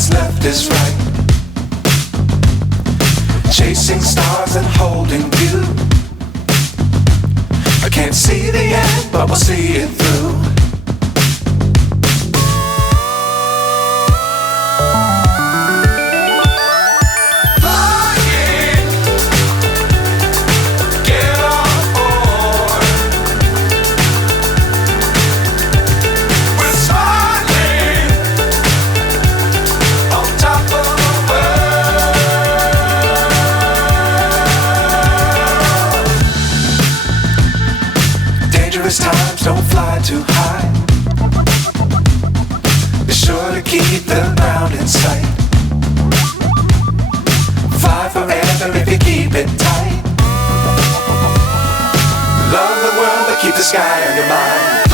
what's left is right. Chasing stars and holding you. I can't see the end, but we'll see it through. Times don't fly too high. Be sure to keep the ground in sight. Fly forever if you keep it tight. Love the world but keep the sky on your mind.